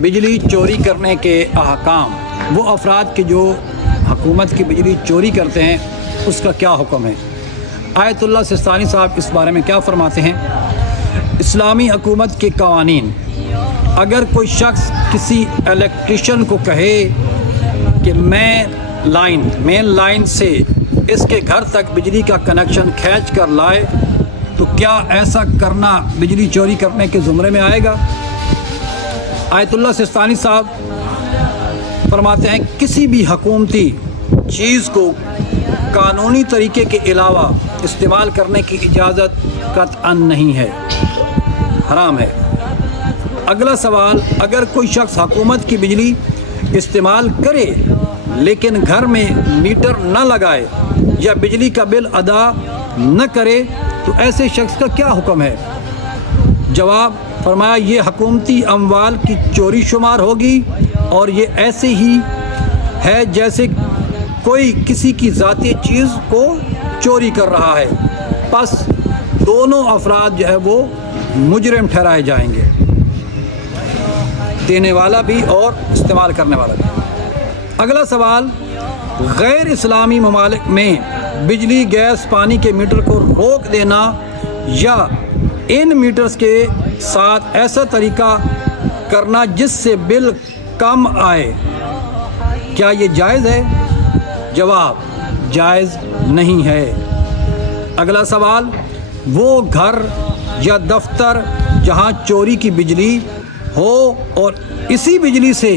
बिजली चोरी करने के अहकाम, वो अफराद के जो हुकूमत की बिजली चोरी करते हैं उसका क्या हुक्म है। आयतुल्लाह सिस्तानी साहब इस बारे में क्या फरमाते हैं। इस्लामी हुकूमत के कवानीन, अगर कोई शख्स किसी इलेक्ट्रिशियन को कहे कि मेन लाइन से इसके घर तक बिजली का कनेक्शन खींच कर लाए, तो क्या ऐसा करना बिजली चोरी करने के ज़ुमरे में आएगा। आयतुल्लाह सिस्तानी साहब फरमाते हैं किसी भी हुकूमती चीज़ को कानूनी तरीके के अलावा इस्तेमाल करने की इजाज़त कतअन नहीं है, हराम है। अगला सवाल, अगर कोई शख्स हुकूमत की बिजली इस्तेमाल करे लेकिन घर में मीटर न लगाए या बिजली का बिल अदा न करे तो ऐसे शख्स का क्या हुक्म है। जवाब, फरमाया ये हुकूमती अमवाल की चोरी शुमार होगी और ये ऐसे ही है जैसे कोई किसी की ज़ाती चीज़ को चोरी कर रहा है। बस दोनों अफराद जो है वो मुजरिम ठहराए जाएंगे, देने वाला भी और इस्तेमाल करने वाला भी। अगला सवाल, गैर इस्लामी ममालिक में बिजली गैस पानी के मीटर को रोक देना या इन मीटर्स के साथ ऐसा तरीका करना जिससे बिल कम आए, क्या ये जायज़ है। जवाब, जायज़ नहीं है। अगला सवाल, वो घर या दफ्तर जहां चोरी की बिजली हो और इसी बिजली से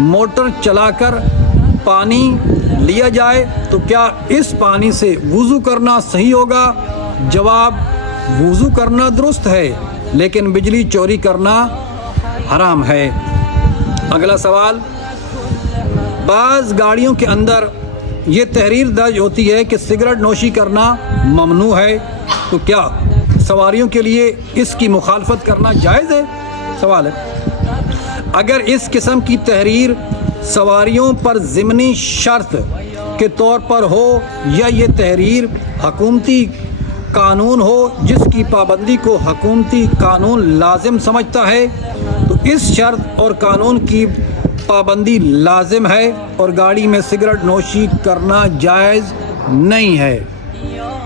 मोटर चलाकर पानी लिया जाए तो क्या इस पानी से वुज़ू करना सही होगा। जवाब, वुज़ू करना दुरुस्त है लेकिन बिजली चोरी करना हराम है। अगला सवाल, बाज़ गाड़ियों के अंदर ये तहरीर दर्ज होती है कि सिगरेट नोशी करना ममनू है, तो क्या सवारियों के लिए इसकी मुखालफत करना जायज़ है। सवाल है, अगर इस किस्म की तहरीर सवारियों पर ज़िमनी शर्त के तौर पर हो या ये तहरीर हुकूमती कानून हो जिसकी पाबंदी को हुकूमती कानून लाजिम समझता है, तो इस शर्त और कानून की पाबंदी लाजिम है और गाड़ी में सिगरेट नोशी करना जायज़ नहीं है।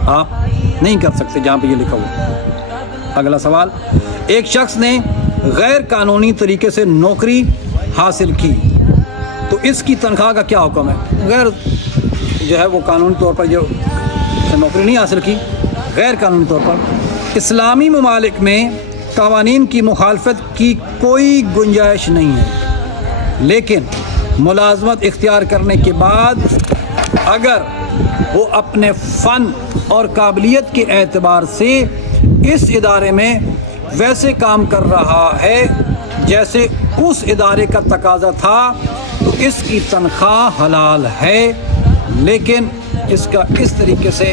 आप नहीं कर सकते जहाँ पे ये लिखा हुआ। अगला सवाल, एक शख्स ने गैर कानूनी तरीके से नौकरी हासिल की तो इसकी तनख्वाह का क्या हुक्म है। गैर जो है वो कानूनी तौर पर जो नौकरी नहीं हासिल की, गैर कानूनी तौर पर इस्लामी ममालिक में कवानीन की मुखालफत की कोई गुंजाइश नहीं है, लेकिन मुलाजमत इख्तियार करने के बाद अगर वो अपने फ़न और काबिलियत के एतबार से इस इदारे में वैसे काम कर रहा है जैसे उस इदारे का तकाजा था तो इसकी तनख्वाह हलाल है, लेकिन इसका इस तरीके से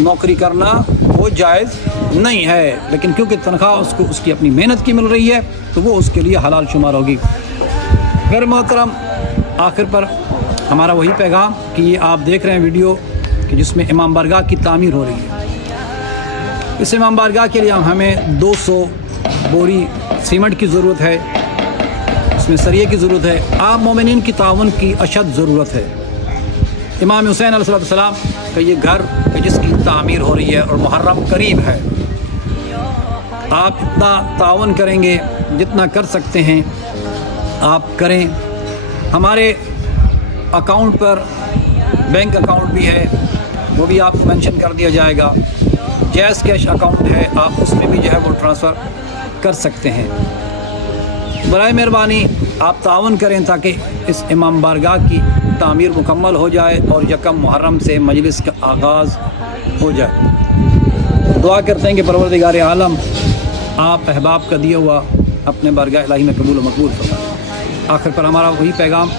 नौकरी करना वो जायज़ नहीं है। लेकिन क्योंकि तनख्वाह उसको उसकी अपनी मेहनत की मिल रही है तो वो उसके लिए हलाल शुमार होगी। गैर मोहतरम, आखिर पर हमारा वही पैगाम कि ये आप देख रहे हैं वीडियो कि जिसमें इमाम बारगाह की तामीर हो रही है। इस इमाम बारगाह के लिए हमें 200 बोरी सीमेंट की ज़रूरत है, इसमें सरिये की ज़रूरत है, आम मोमिनीन की ताउन की अशद ज़रूरत है। इमाम हुसैन अलैहिस्सलाम का ये घर जिसकी तामीर हो रही है और मुहर्रम करीब है, आप इतना ताउन करेंगे जितना कर सकते हैं आप करें। हमारे अकाउंट पर बैंक अकाउंट भी है, वो भी आपको मेंशन कर दिया जाएगा। जैज़ कैश अकाउंट है, आप उसमें भी जो है वो ट्रांसफ़र कर सकते हैं। बराए मेहरबानी आप ताउन करें ताकि इस इमाम बारगाह की तामीर मुकम्मल हो जाए और यकम मुहर्रम से मजलिस का आगाज़ हो जाए। दुआ करते हैं कि परवरदिगार आलम आप अहबाब का दिया हुआ अपने बारगाह इलाही में कबूल व मकबूल फरमाएं। आखिर पर हमारा वही पैगाम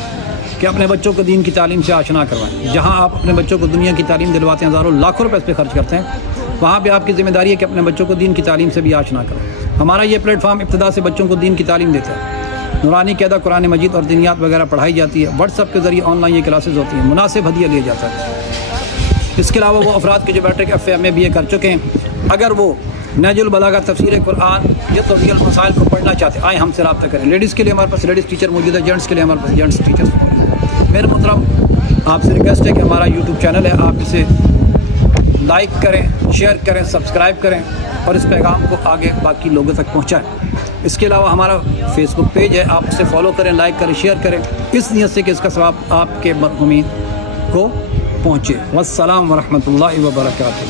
कि अपने बच्चों को दीन की तालीम से आशना करवाएं। जहाँ आप अपने बच्चों को दुनिया की तालीम दिलवाते हैं, हज़ारों लाखों रुपये इस पर खर्च करते हैं, वहाँ पे आपकी ज़िम्मेदारी है कि अपने बच्चों को दीन की तालीम से भी आशना करें। हमारा ये प्लेटफॉर्म इब्तिदा से बच्चों को दीन की तालीम देता है। नूरानी क़ायदा कुरान मजीद और दीनियात वगैरह पढ़ाई जाती है। व्हाट्सअप के ज़रिए ऑनलाइन ये क्लासेस होती हैं, मुनासिब हदिया लिया जाता है। इसके अलावा वो अफराद के जो मैट्रिक FA में BA कर चुके हैं, अगर वो نہج البلاغہ تفسیر قرآن یا توضیح المسائل کو پڑھنا چاہتے ہیں آئیں ہم سے رابطہ کریں. لیڈیز کے لیے ہمارے پاس لیڈیز ٹیچر موجود ہے, جینٹس کے لیے ہمارے پاس جینٹس ٹیچرس موجود ہے. میرے محترم آپ سے ریکویسٹ ہے کہ ہمارا یوٹیوب چینل ہے, آپ اسے لائک کریں, شیئر کریں, سبسکرائب کریں اور اس پیغام کو آگے باقی لوگوں تک پہنچائیں. اس کے علاوہ ہمارا فیس بک پیج ہے, آپ اسے فالو کریں, لائک کریں, شیئر کریں, اس نیت سے کہ اس کا ثواب آپ کے مرحومین کو پہنچے. والسلام ورحمۃ اللہ وبرکاتہ.